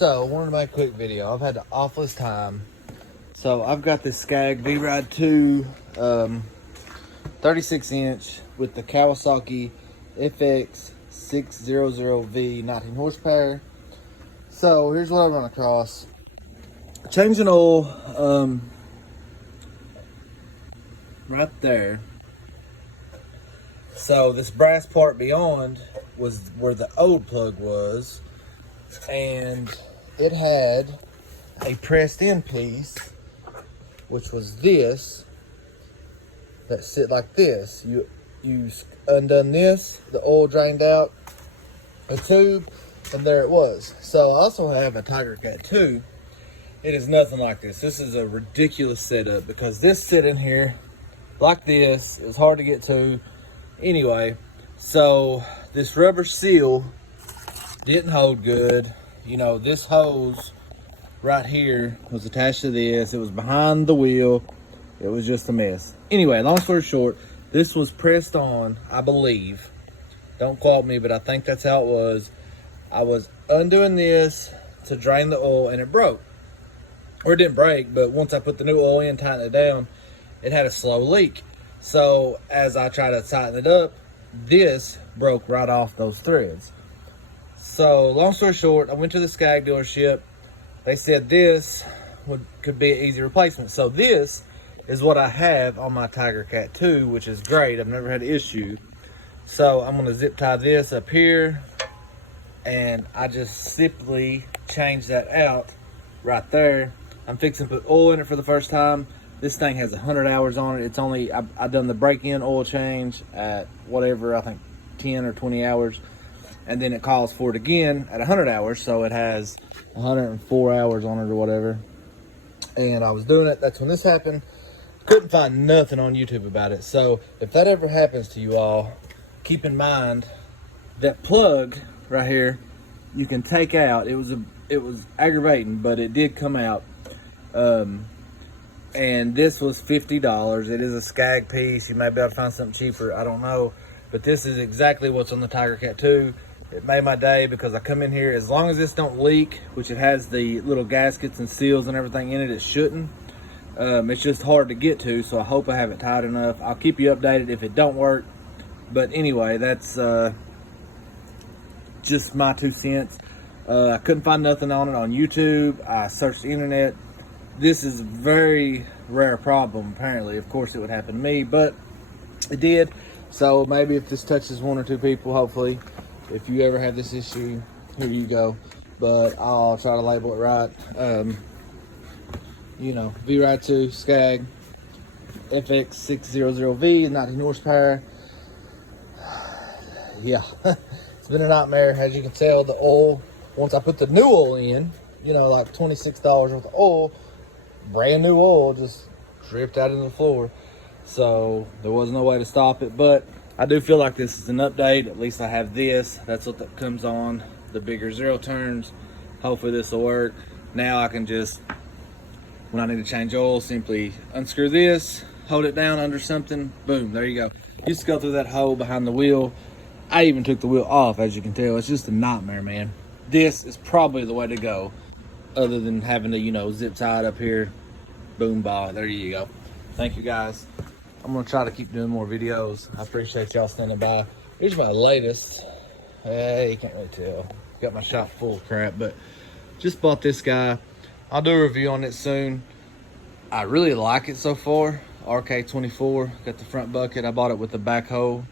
So, wanted to make a quick video. I've had the awfulest time. So, I've got this scag vride 2 36 inch with the Kawasaki FX 600V 19 horsepower. So, here's what I run across. Changing oil right there. So, this brass part beyond was where the old plug was. And it had a pressed in piece, which was this, that sit like this. You undone this, the oil drained out a tube, and there it was. So I also have a Tiger Cat 2. It is nothing like this. This is a ridiculous setup because this sit in here like this. It was hard to get to. Anyway, so this rubber seal didn't hold good. You know, this hose right here was attached to this. It was behind the wheel. It was just a mess. Anyway, long story short, this was pressed on, I believe. Don't quote me, but I think that's how it was. I was undoing this to drain the oil and it broke. Or it didn't break, but once I put the new oil in, tightened it down, it had a slow leak. So as I tried to tighten it up, this broke right off those threads. So long story short, I went to the scag dealership. They said this could be an easy replacement. So this is what I have on my Tiger Cat 2, which is great. I've never had an issue. So I'm gonna zip tie this up here, and I just simply change that out right there. I'm fixing to put oil in it for the first time. This thing has 100 hours on it. It's only, I've done the break-in oil change at whatever, I think 10 or 20 hours. And then it calls for it again at 100 hours. So it has 104 hours on it or whatever. And I was doing it. That's when this happened. Couldn't find nothing on YouTube about it. So if that ever happens to you all, keep in mind that plug right here, you can take out. It was aggravating, but it did come out. And this was $50. It is a scag piece. You may be able to find something cheaper. I don't know. But this is exactly what's on the Tiger Cat 2. It made my day because I come in here, as long as this don't leak, which it has the little gaskets and seals and everything in it, it shouldn't. It's just hard to get to, so I hope I have it tight enough. I'll keep you updated if it don't work. But anyway, that's just my 2 cents. I couldn't find nothing on it on YouTube. I searched the internet. This is a very rare problem, apparently. Of course, it would happen to me, but it did. So maybe if this touches 1 or 2 people, hopefully, if you ever have this issue, here you go. But I'll try to label it right. You know, vride 2 scag FX 600V 19 horsepower. Yeah, it's been a nightmare. As you can tell, the oil, once I put the new oil in, you know, like $26 worth of oil, brand new oil, just dripped out into the floor. So there was no way to stop it, but I do feel like this is an update. At least I have this. That's what that comes on, the bigger 0 turns. Hopefully this will work. Now I can just, when I need to change oil, simply unscrew this, hold it down under something, boom, there you go. Used to go through that hole behind the wheel. I even took the wheel off, as you can tell. It's just a nightmare, man. This is probably the way to go, other than having to, you know, zip tie it up here, boom, ball, there you go. Thank you, guys. I'm gonna try to keep doing more videos. I appreciate y'all standing by. Here's my latest. Hey, you can't really tell. Got my shop full of crap, but just bought this guy. I'll do a review on it soon. I really like it so far. RK24, got the front bucket. I bought it with the backhoe.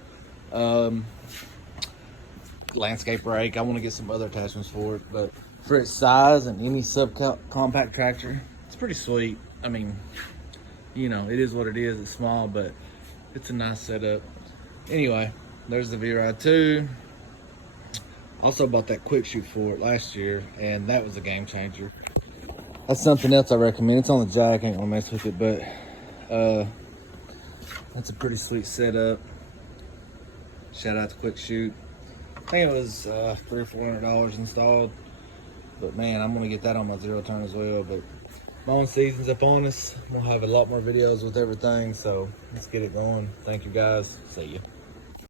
Landscape rake. I want to get some other attachments for it, but for its size and any subcompact tractor, it's pretty sweet. I mean, you know, it is what it is. It's small, but it's a nice setup. Anyway, there's the vride 2. Also bought that quick shoot for it last year, and that was a game changer. That's something else I recommend. It's on the jack. I ain't gonna mess with it, but that's a pretty sweet setup. Shout out to Quick Shoot. I think it was $300 or $400 installed, but man, I'm gonna get that on my 0 turn as well. But mowing season's up on us. I'm gonna have a lot more videos with everything, so let's get it going. Thank you, guys. See you.